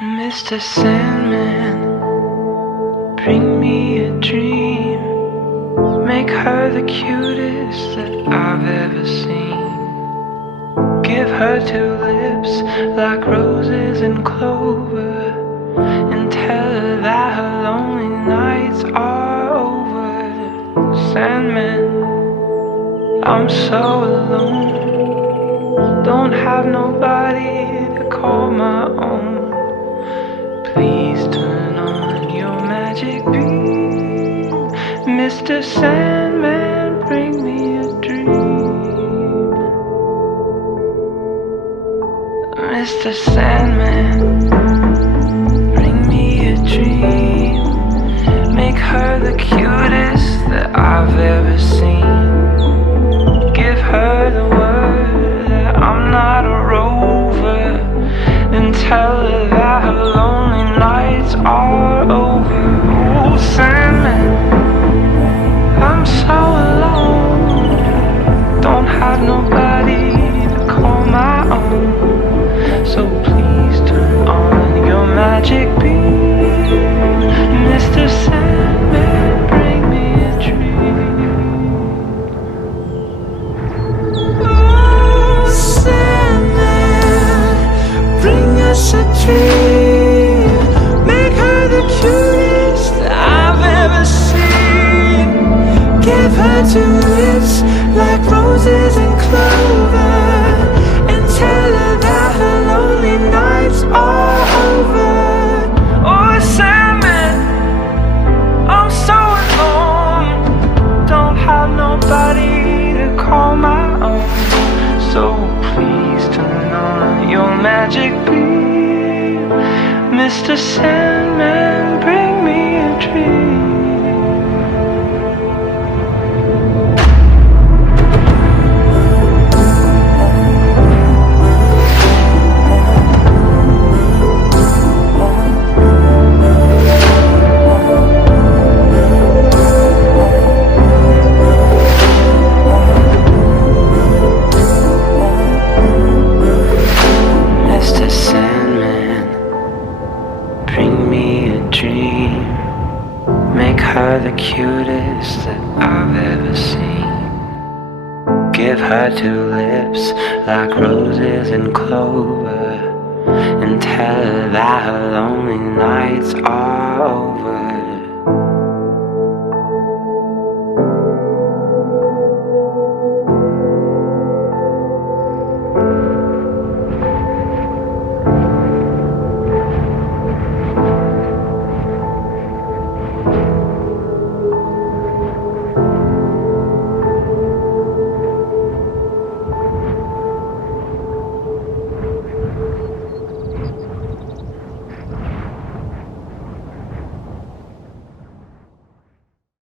Mr. Sandman, bring me a dream. Make her the cutest that I've ever seen. Give her two lips like roses and clover, and tell her that her lonely nights are over. Sandman, I'm so alone, don't have nobody to call my own. Please turn on your magic beam. Mr. Sandman, bring me a dream. Mr. Sandman, bring me a dream. Make her the cutest that I've ever seen. Give her the word that I'm not a rover, and tell her that her lonely nights are over. Oh, Sandman, I'm so alone, don't have nobody to call my own. So please turn on your magic beam. Mr. Sandman, bring me a dream. Oh, Sandman, bring us a dream. Make her the cutest that I've ever seen. Give her two lips like roses and clover, and tell her that her lonely nights are over. Oh, Sandman, I'm so alone, don't have nobody to call my own. So please turn on your magic beam. Mr. Sandman, bring me a dream. Mr. Sandman, bring me a dream. Make her the cutest that I've ever seen. Give her two lips like roses and clover, and tell her that her lonely nights are over.